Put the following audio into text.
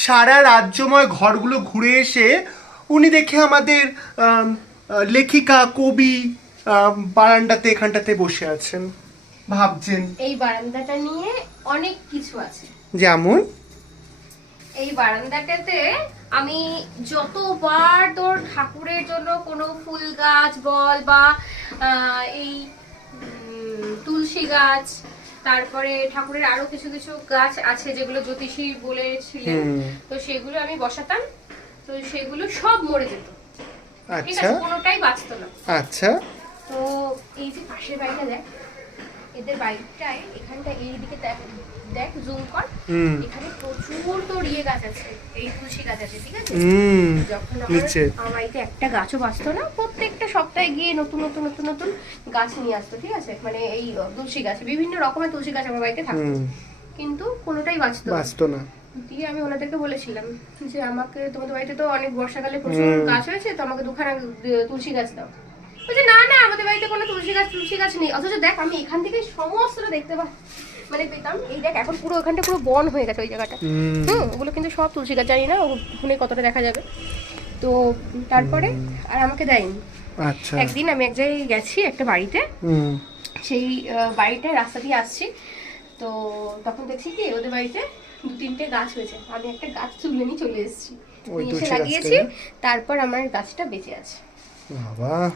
সারা রাজ্যময় ঘরগুলো ঘুরে এসে উনি দেখে আমাদের লেখিকা কবি বারান্দাতে এখানটাতে বসে আছেন। ভাবছেন। এই বারান্দাটা নিয়ে অনেক কিছু আছে। যেমন? এই বারান্দাটাতে আমি যতবার তোর ঠাকুরের জন্য কোনো ফুল গাছ বল বা এই তুলসী গাছ তারপরে ঠাকুরের আরও কিছু কিছু গাছ আছে যেগুলো জ্যোতিষী বলেছিলেন। তো সেগুলো আমি বসাতাম। তো সেগুলো সব মরে যেত। ঠিক আচ্ছা। আছে কোনোটাই বাঁচতো না। আচ্ছা। তো এই যে পাশের বাড়িটা দেখ এদের বাড়িটায় এখানটা এইদিকে দেখ দেখ জুম কর। এখানে প্রচুর ইয়ে গাছ আছে এই তুলসী গাছ আছে ঠিক আছে? যখন আমার আমার বাড়িতে একটা গাছও বাঁচতো না প্রত্যেকটা সপ্তাহে গিয়ে নতুন নতুন নতুন নতুন গাছ নিয়ে আসতো ঠিক আছে? মানে এই তুলসী গাছ বিভিন্ন রকমের তুলসী গাছ আমার বাড়িতে থাকতো। কিন্তু কোনোটাই বাঁচতো না। বাঁচতো না। দিয়ে আমি ওনাদেরকে বলেছিলাম যে আমাকে তোমাদের বাড়িতে তো অনেক বর্ষাকালে প্রচুর গাছ হয়েছে তো আমাকে দুখানা তুলসী গাছ দাও। বলছে না না আমাদের বাড়িতে কোনো তুলসী গাছ তুলসী গাছ নেই। অথচ দেখ আমি এখান থেকে সমস্তটা দেখতে পা মানে পেতাম। এই দেখ এখন পুরো ওখানটা পুরো বন হয়ে গেছে ওই জায়গাটা। হুম। ওগুলো কিন্তু সব তুলসী গাছ জানি না ওখানে কতটা দেখা যাবে। তো তারপরে আর আমাকে দেয়নি। আচ্ছা। একদিন আমি এক জায়গায় গেছি একটা বাড়িতে। হুম। সেই বাড়িটায় রাস্তা দিয়ে আসছি। তো তখন দেখছি কি ওদের বাড়িতে দু তিনটে গাছ হয়েছে। আমি একটা গাছ তুলে নিয়ে চলে এসেছি। এসে লাগিয়েছি তারপর আমার গাছটা বেঁচে আছে। বাবা।